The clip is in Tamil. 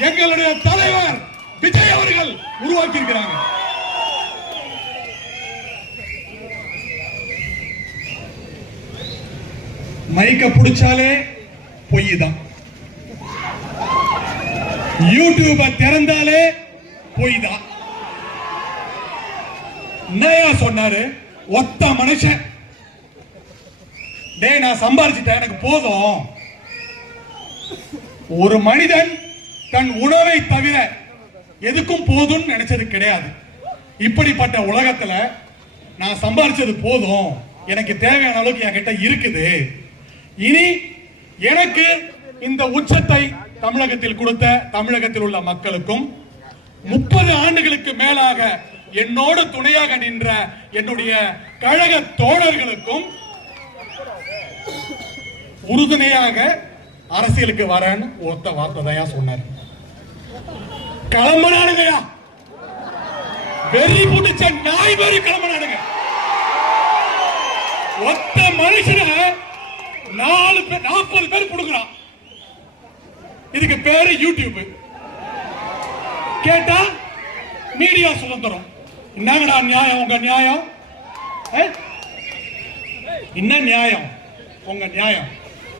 எங்களுடைய தலைவர் விஜய் அவர்கள் உருவாக்கி இருக்கிறாங்க மைக்க பிடிச்சாலே பொய் தான் யூடியூப திறந்தாலே பொய் தான் என்னையா சொன்னாரு ஒத்த மனுஷன். டே நான் சம்பாரிச்சிட்டேன் எனக்கு போதும். ஒரு மனிதன் தன் உணவை தவிர எதுக்கும் போதும்னு நினைச்சது கிடையாது. இப்படிப்பட்ட உலகத்துல நான் சம்பாதிச்சது போதும். எனக்கு தேவையான அளவுக்கு என்கிட்ட இருக்குது. இனி எனக்கு இந்த உச்சத்தை தமிழகத்தில் கொடுத்த தமிழகத்தில் உள்ள மக்களுக்கும் முப்பது ஆண்டுகளுக்கு மேலாக என்னோடு துணையாக நின்ற என்னுடைய கழக தோழர்களுக்கும் உறுதுணையாக அரசியலுக்கு வரேன்னு ஒத்த வார்த்தை தான் சொன்னார். கிளம்பனானுங்கயா வெறி புடிச்ச நாய் மாதிரி கிளம்பனானுங்க. ஒத்த மனுஷன நாலு பேர் நாற்பது பேர் கொடுக்குறான் இதுக்கு பேரு யூடியூப். கேட்டா மீடியா சுதந்திரம். என்னங்கடா நியாயம்? உங்க நியாயம்? என்ன நியாயம்? உங்க நியாயம்.